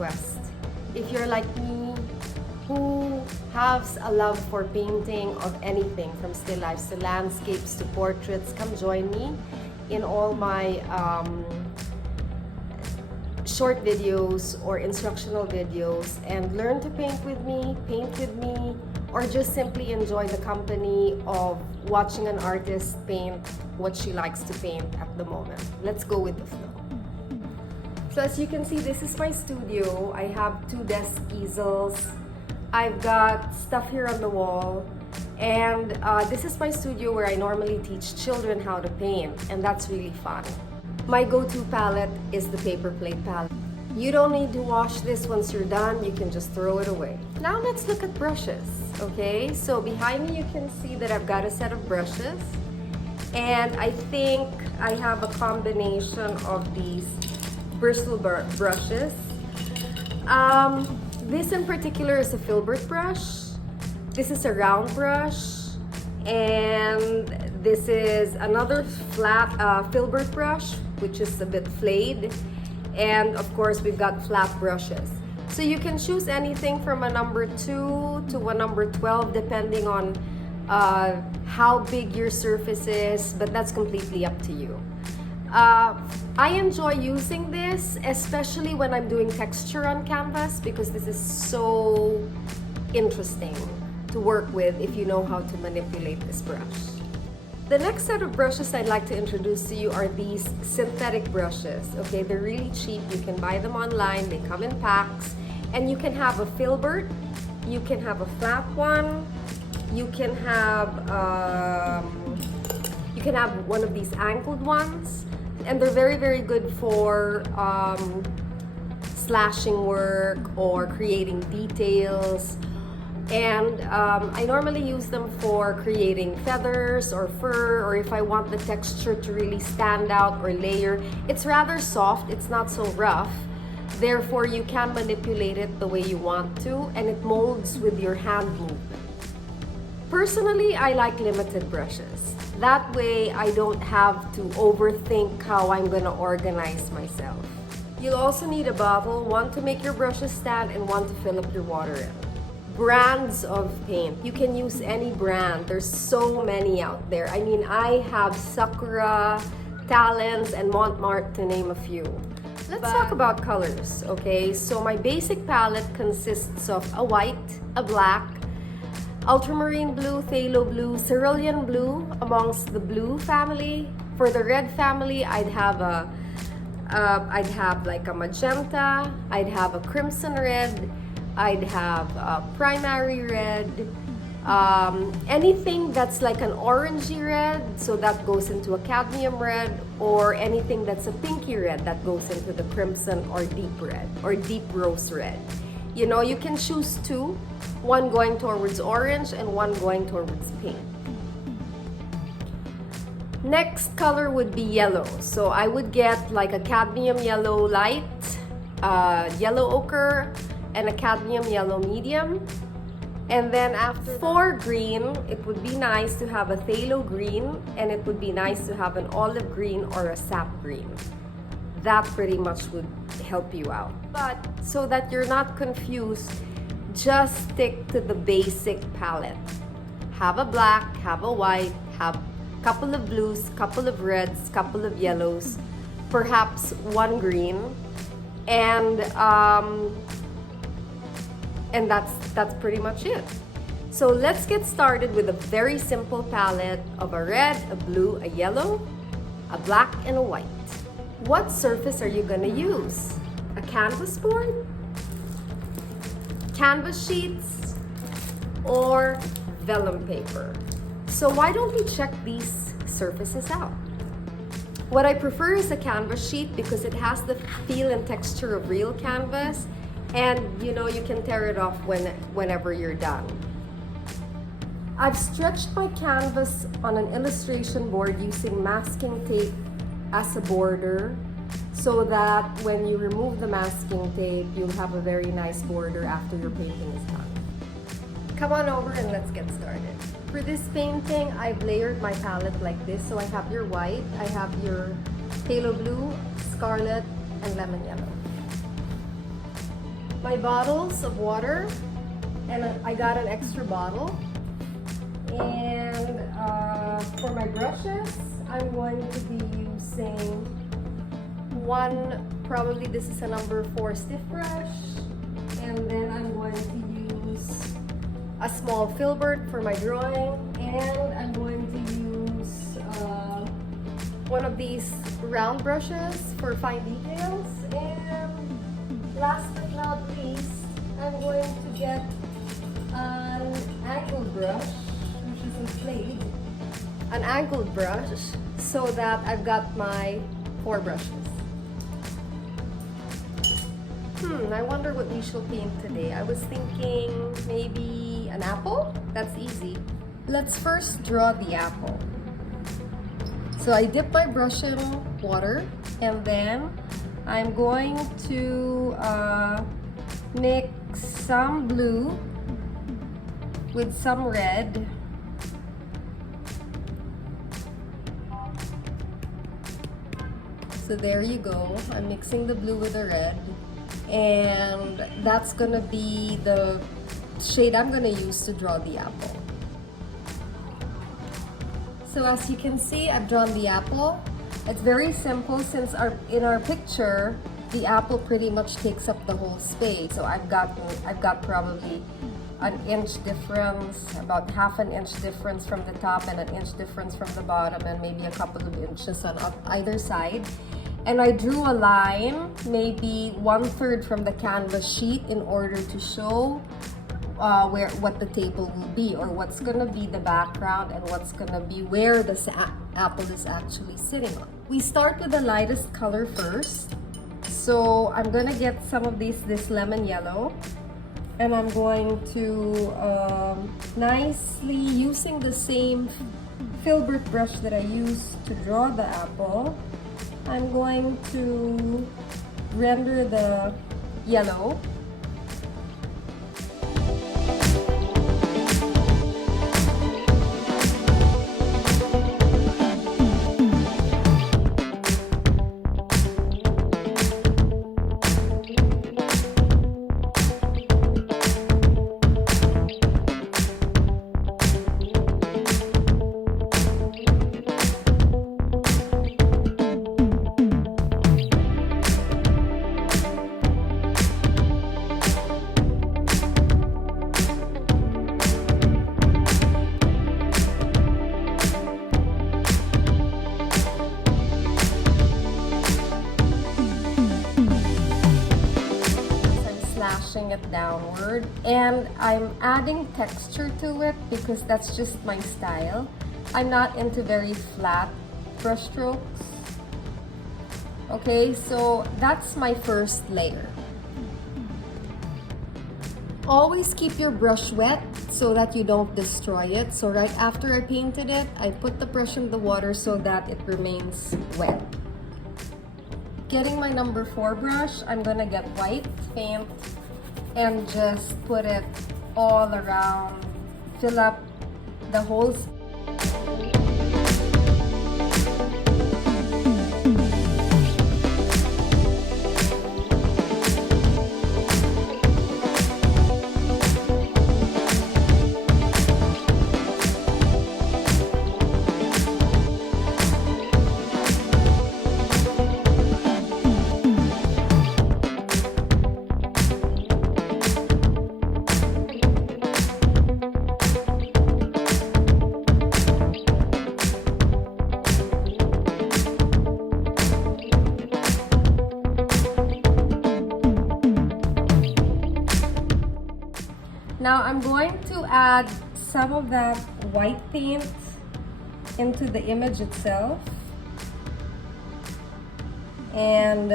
request. If you're like me, who has a love for painting of anything from still lifes to landscapes to portraits, come join me in all my short videos or instructional videos and learn to paint with me, or just simply enjoy the company of watching an artist paint what she likes to paint at the moment. Let's go with the flow. So as you can see, this is my studio. I have 2 desk easels. I've got stuff here on the wall. And this is my studio where I normally teach children how to paint, and that's really fun. My go-to palette is the paper plate palette. You don't need to wash this once you're done, you can just throw it away. Now let's look at brushes, okay? So behind me you can see that I've got a set of brushes, and I think I have a combination of these bristle brushes. This in particular is a filbert brush. This is a round brush, and this is another flat filbert brush, which is a bit flayed. And of course, we've got flat brushes. So you can choose anything from a number 2 to a number 12, depending on how big your surface is, but that's completely up to you. I enjoy using this, especially when I'm doing texture on canvas, because this is so interesting to work with if you know how to manipulate this brush. The next set of brushes I'd like to introduce to you are these synthetic brushes. Okay, they're really cheap. You can buy them online. They come in packs, and you can have a filbert, you can have a flat one, you can have one of these angled ones, and they're very, very good for slashing work or creating details. And I normally use them for creating feathers or fur, or if I want the texture to really stand out or layer. It's rather soft, it's not so rough. Therefore, you can manipulate it the way you want to, and it molds with your hand movement. Personally, I like limited brushes. That way, I don't have to overthink how I'm gonna organize myself. You'll also need a bottle, one to make your brushes stand and one to fill up your water in. Brands of paint. You can use any brand. There's so many out there. I mean, I have Sakura, Talens, and Montmartre to name a few. Let's talk about colors, okay? So my basic palette consists of a white, a black, ultramarine blue, phthalo blue, cerulean blue amongst the blue family. For the red family, I'd have like a magenta, I'd have a crimson red, I'd have a primary red, anything that's like an orangey red, so that goes into a cadmium red, or anything that's a pinky red, that goes into the crimson or deep red or deep rose red. You know, you can choose 2, one going towards orange and one going towards pink. Next color would be yellow. So I would get like a cadmium yellow light, yellow ochre, and a cadmium yellow medium. And then after, for green, it would be nice to have a phthalo green, and it would be nice to have an olive green or a sap green. That pretty much would help you out. But so that you're not confused, just stick to the basic palette. Have a black, have a white, have a couple of blues, couple of reds, couple of yellows, perhaps one green, and that's pretty much it. So let's get started with a very simple palette of a red, a blue, a yellow, a black, and a white. What surface are you gonna use? A canvas board, canvas sheets, or vellum paper? So why don't we check these surfaces out? What I prefer is a canvas sheet because it has the feel and texture of real canvas, and you know, you can tear it off whenever you're done. I've stretched my canvas on an illustration board using masking tape as a border, so that when you remove the masking tape, you'll have a very nice border after your painting is done. Come on over and let's get started. For this painting, I've layered my palette like this. So I have your white, I have your phthalo blue, scarlet, and lemon yellow. my bottles of water, and I got an extra bottle. And for my brushes, I'm going to be using one, probably this is a number 4 stiff brush, and then I'm going to use a small filbert for my drawing, and I'm going to use one of these round brushes for fine details. And last but not least, I'm going to get an angled brush, which is a blade, an angled brush, so that I've got my 4 brushes. I wonder what we shall paint today. I was thinking maybe an apple? That's easy. Let's first draw the apple. So I dip my brush in water, and then I'm going to mix some blue with some red. So there you go. I'm mixing the blue with the red, and that's gonna be the shade I'm gonna use to draw the apple. So as you can see, I've drawn the apple. It's very simple since in our picture, the apple pretty much takes up the whole space. So I've got probably an inch difference, about half an inch difference from the top and an inch difference from the bottom, and maybe a couple of inches on either side. And I drew a line, maybe 1/3 from the canvas sheet, in order to show what the table will be, or what's gonna be the background and what's gonna be where the apple is actually sitting on. We start with the lightest color first. So I'm gonna get some of this lemon yellow, and I'm going to nicely, using the same filbert brush that I used to draw the apple, I'm going to render the yellow. It downward, and I'm adding texture to it because that's just my style. I'm not into very flat brush strokes. Okay, so that's my first layer. Always keep your brush wet so that you don't destroy it. So right after I painted it, I put the brush in the water so that it remains wet. Getting my number 4 brush, I'm gonna get white paint and just put it all around, fill up the whole space. Now I'm going to add some of that white paint into the image itself, and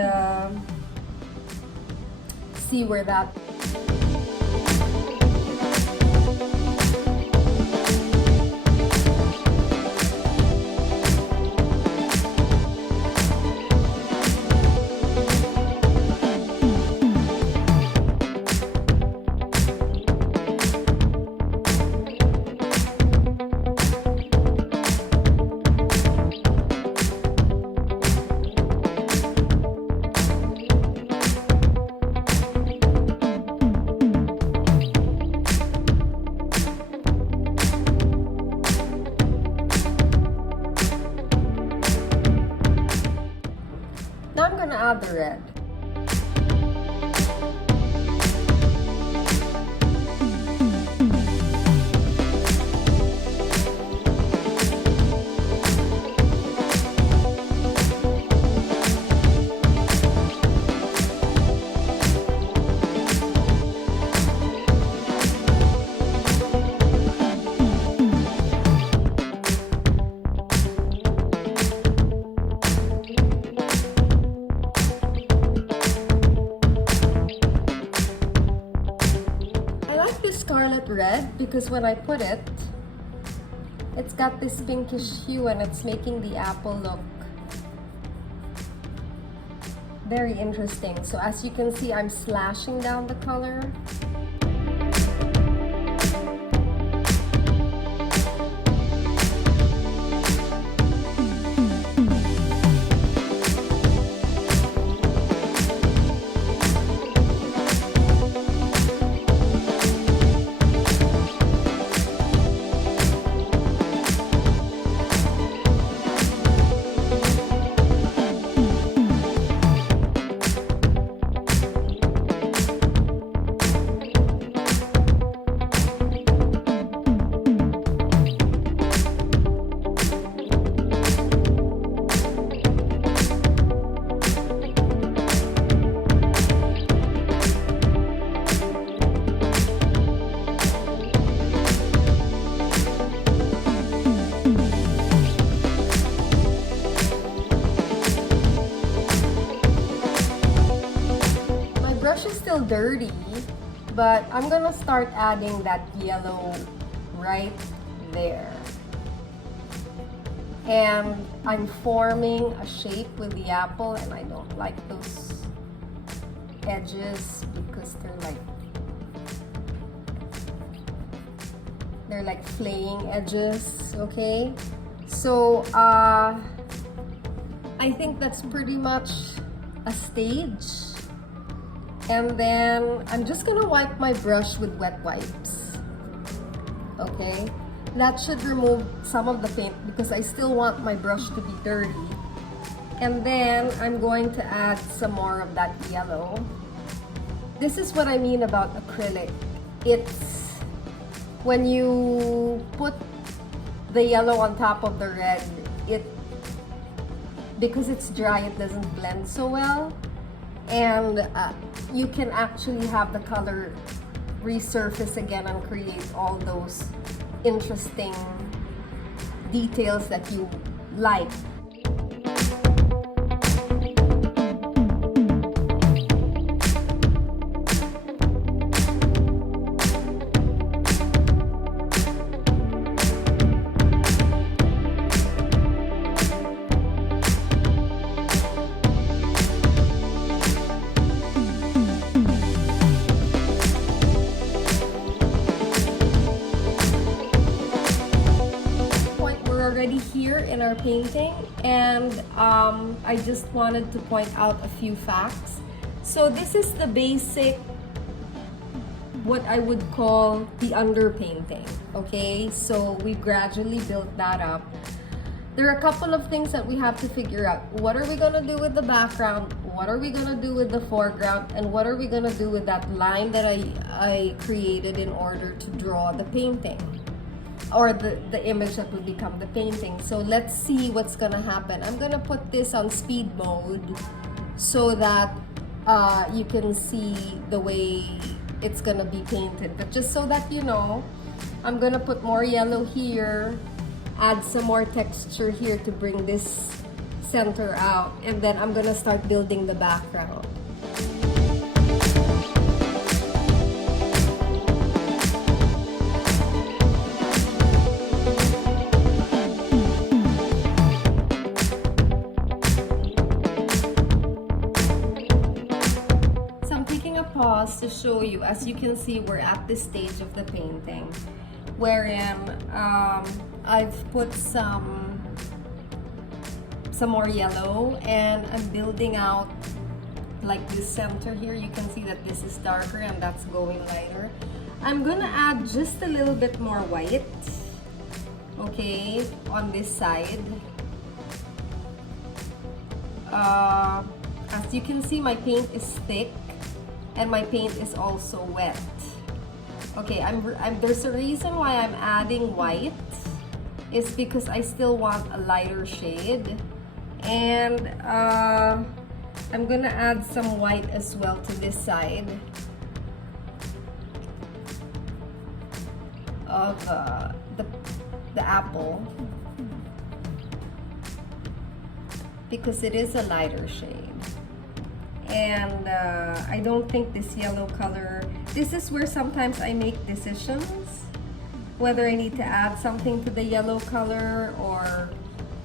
see where that add the red. Scarlet red because when I put it, it's got this pinkish hue and it's making the apple look very interesting. So as you can see, I'm slashing down the color. Dirty, but I'm gonna start adding that yellow right there, and I'm forming a shape with the apple, and I don't like those edges because they're like flaying edges. Okay, so I think that's pretty much a stage. And then I'm just gonna wipe my brush with wet wipes. Okay, that should remove some of the paint because I still want my brush to be dirty. And then I'm going to add some more of that yellow. This is what I mean about acrylic. It's when you put the yellow on top of the red, because it's dry, it doesn't blend so well. And you can actually have the color resurface again and create all those interesting details that you like. Here in our painting, and I just wanted to point out a few facts. So this is the basic, what I would call the underpainting. Okay, so we gradually built that up. There are a couple of things that we have to figure out. What are we gonna do with the background? What are we gonna do with the foreground? And what are we gonna do with that line that I created in order to draw the painting, or the image that will become the painting. So let's see what's gonna happen. I'm gonna put this on speed mode so that you can see the way it's gonna be painted. But just so that you know, I'm gonna put more yellow here, add some more texture here to bring this center out, and then I'm gonna start building the background. Pause to show you. As you can see, we're at this stage of the painting wherein I've put some more yellow, and I'm building out like this center here. You can see that this is darker and that's going lighter. I'm gonna add just a little bit more white, okay, on this side. As you can see, my paint is thick and my paint is also wet. Okay, there's a reason why I'm adding white. It's because I still want a lighter shade. And I'm gonna add some white as well to this side of the apple, because it is a lighter shade. And I don't think this yellow color, this is where sometimes I make decisions whether I need to add something to the yellow color or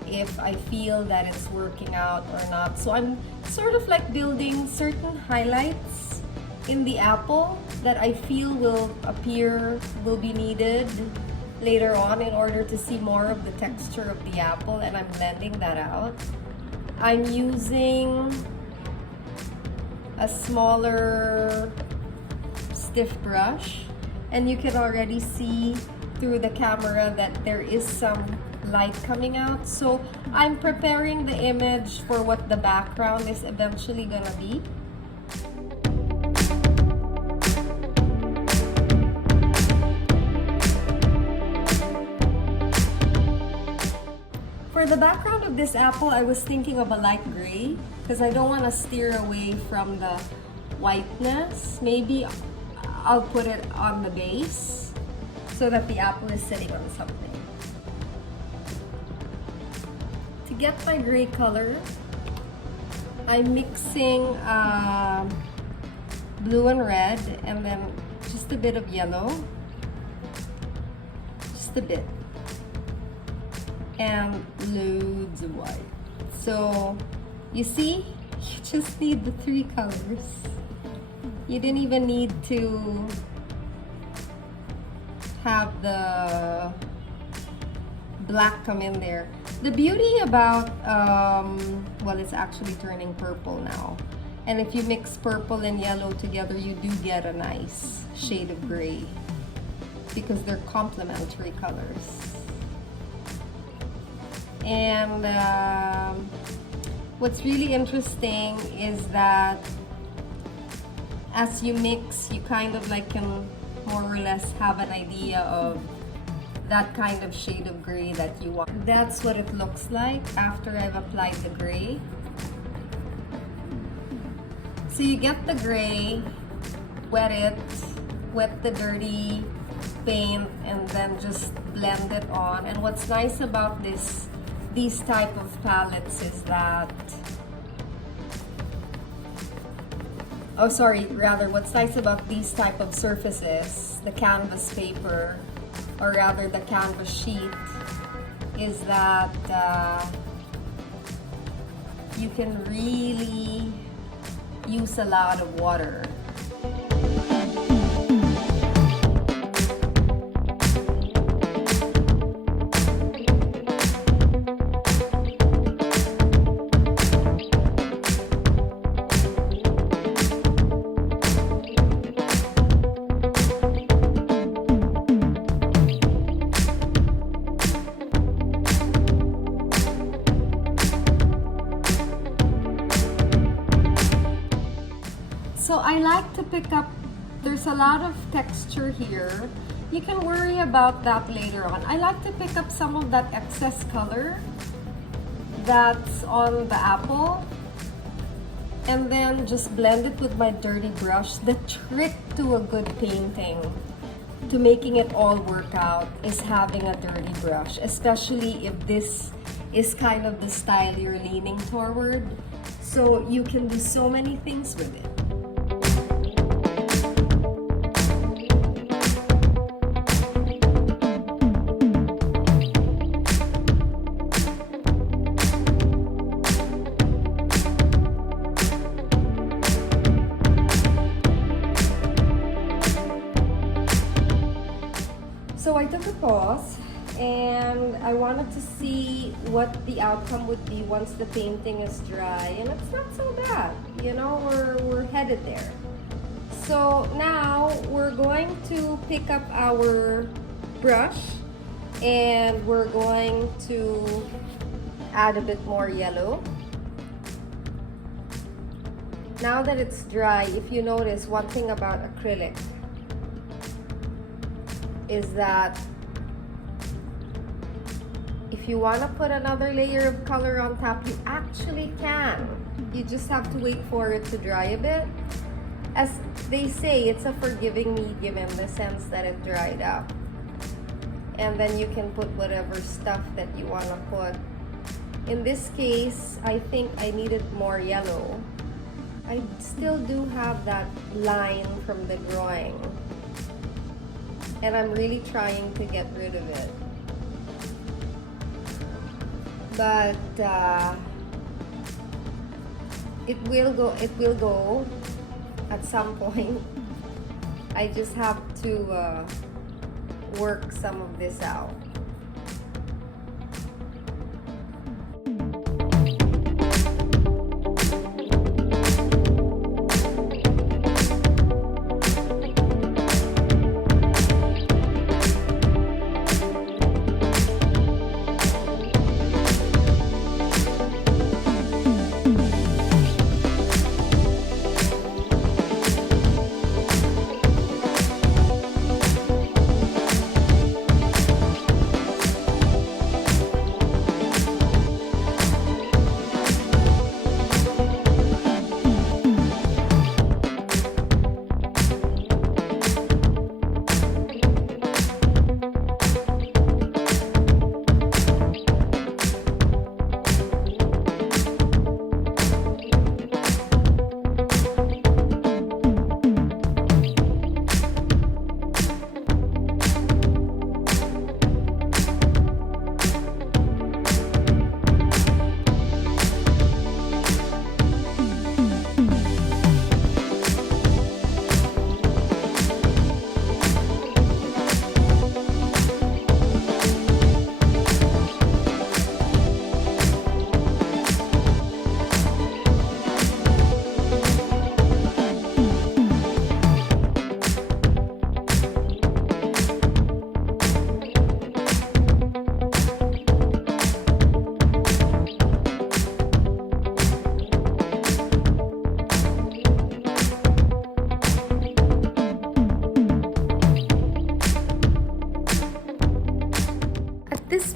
if I feel that it's working out or not. So I'm sort of like building certain highlights in the apple that I feel will be needed later on in order to see more of the texture of the apple, and I'm blending that out. I'm using a smaller stiff brush, and you can already see through the camera that there is some light coming out. So I'm preparing the image for what the background is eventually gonna be. For the background of this apple, I was thinking of a light gray because I don't want to steer away from the whiteness. Maybe I'll put it on the base so that the apple is sitting on something. To get my gray color, I'm mixing blue and red, and then just a bit of yellow, just a bit, and loads of white. So you see, you just need the 3 colors. You didn't even need to have the black come in there. The beauty about, well, it's actually turning purple now. And if you mix purple and yellow together, you do get a nice shade of gray because they're complementary colors. And what's really interesting is that as you mix, you kind of like can more or less have an idea of that kind of shade of gray that you want. That's what it looks like after I've applied the gray. So you get the gray, wet the dirty paint, and then just blend it on. And what's nice about these type of palettes is that, what's nice about these type of surfaces, the canvas paper, or rather the canvas sheet, is that you can really use a lot of water. So I like to pick up, there's a lot of texture here. You can worry about that later on. I like to pick up some of that excess color that's on the apple and then just blend it with my dirty brush. The trick to a good painting, to making it all work out, is having a dirty brush, especially if this is kind of the style you're leaning toward. So you can do so many things with it. So I took a pause and I wanted to see what the outcome would be once the painting is dry, and it's not so bad, you know, we're headed there. So now we're going to pick up our brush and we're going to add a bit more yellow. Now that it's dry, if you notice, one thing about acrylic is that if you want to put another layer of color on top, you actually can. You just have to wait for it to dry a bit. As they say, it's a forgiving medium in the sense that it dried up. And then you can put whatever stuff that you want to put. In this case, I think I needed more yellow. I still do have that line from the drawing. And I'm really trying to get rid of it. But it will go at some point. I just have to work some of this out.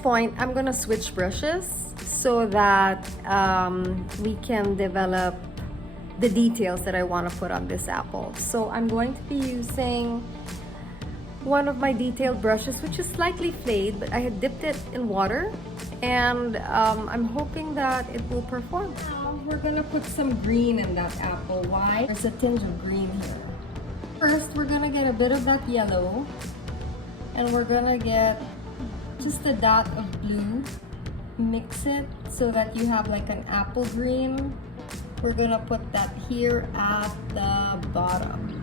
Point, I'm gonna switch brushes so that we can develop the details that I want to put on this apple. So I'm going to be using one of my detailed brushes, which is slightly flayed, but I had dipped it in water, and I'm hoping that it will perform. Now we're gonna put some green in that apple. Why? There's a tinge of green here. First, we're gonna get a bit of that yellow, and we're gonna get just a dot of blue. Mix it so that you have like an apple green. We're gonna put that here at the bottom.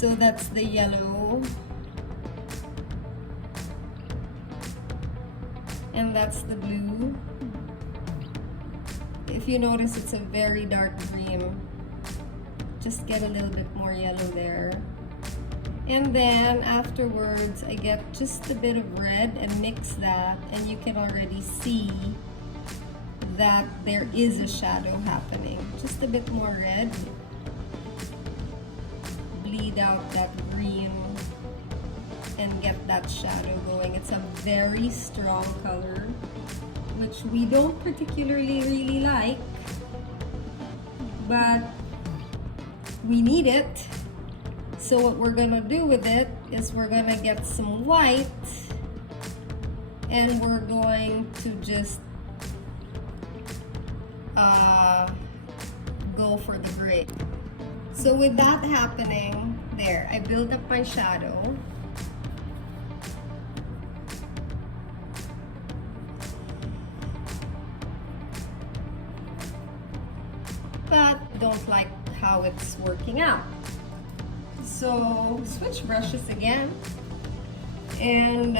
So that's the yellow. And that's the blue. If you notice, it's a very dark green. Just get a little bit more yellow there. And then afterwards, I get just a bit of red and mix that, and you can already see that there is a shadow happening. Just a bit more red. Bleed out that green and get that shadow going. It's a very strong color, which we don't particularly really like, but we need it. So what we're gonna do with it is we're gonna get some white and we're going to just go for the gray. So with that happening, there, I build up my shadow. But don't like how it's working out. So switch brushes again, and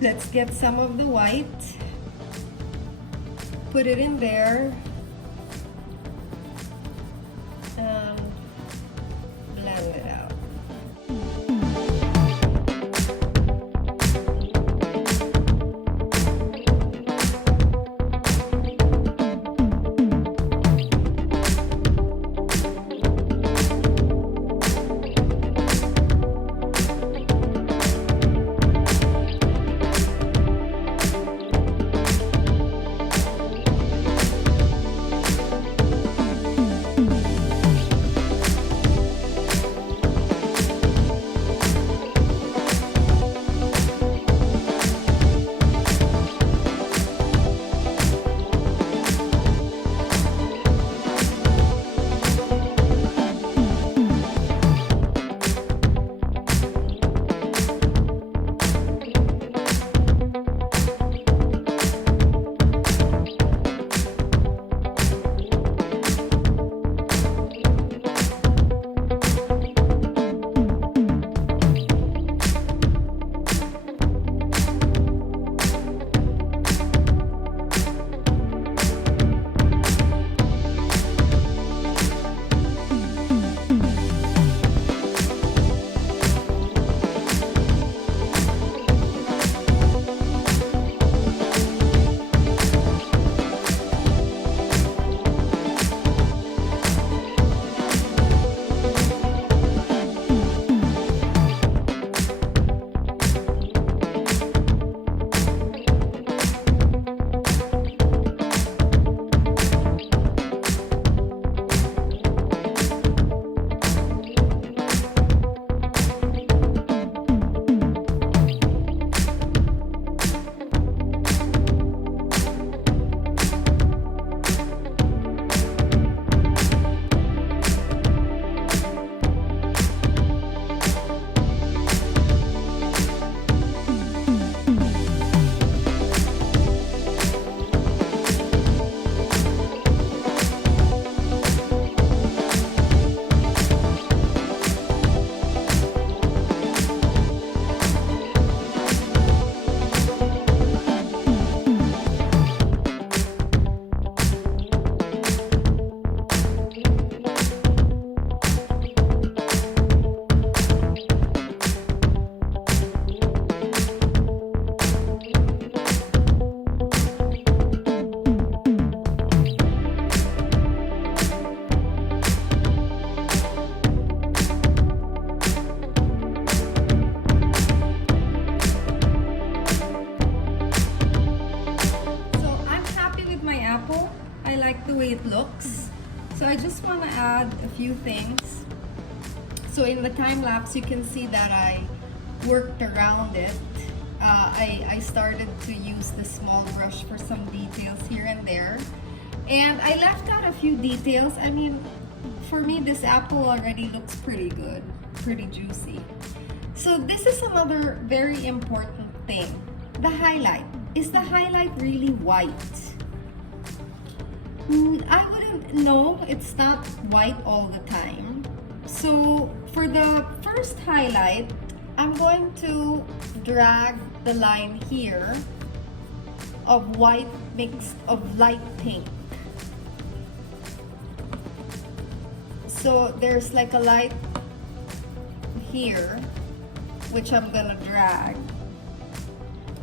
let's get some of the white, put it in there, and blend it out. The way it looks. So I just want to add a few things. So in the time lapse, you can see that I worked around it. I started to use the small brush for some details here and there, and I left out a few details. I mean, for me, this apple already looks pretty good, pretty juicy. So this is another very important thing, the highlight. Is the highlight really white? I wouldn't know. It's not white all the time. So for the first highlight, I'm going to drag the line here of white mixed of light pink. So there's like a light here, which I'm gonna drag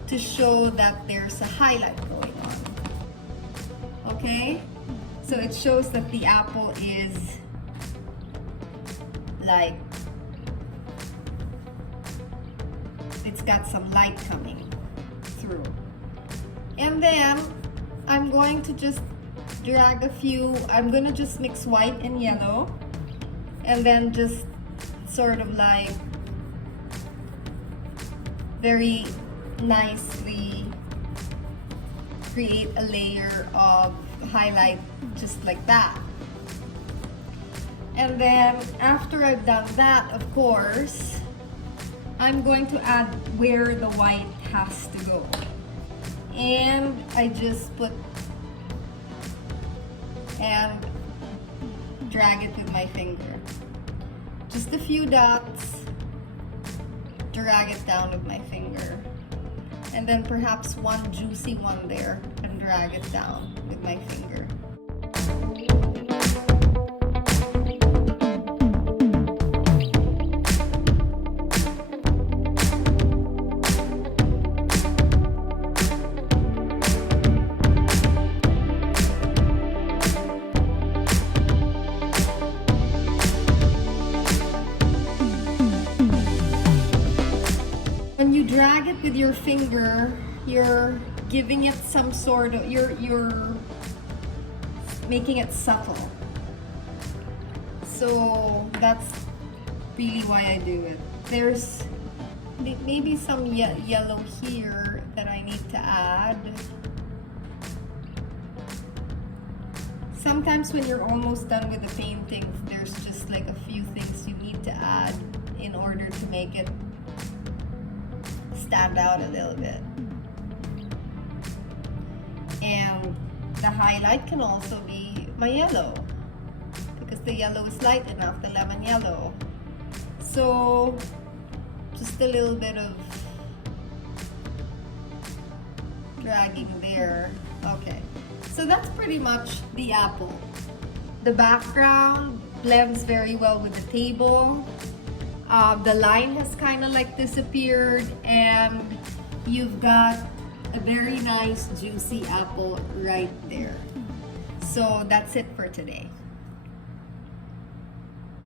to show that there's a highlight going on. Okay? So it shows that the apple is like, it's got some light coming through. And then I'm going to just drag a few, I'm gonna just mix white and yellow and then just sort of like very nicely create a layer of highlight just like that. And then after I've done that, of course, I'm going to add where the white has to go. And I just put and drag it with my finger. Just a few dots, drag it down with my finger. And then perhaps one juicy one there and drag it down with my finger. When you drag it with your finger, you're giving it some sort of, you're making it subtle. So that's really why I do it. There's maybe some yellow here that I need to add. Sometimes when you're almost done with the painting, there's just like a few things you need to add in order to make it stand out a little bit. And the highlight can also be my yellow, because the yellow is light enough, the lemon yellow. So just a little bit of dragging there. Okay, so that's pretty much the apple. The background blends very well with the table. The line has kind of like disappeared, and you've got a very nice juicy apple right there. So that's it for today.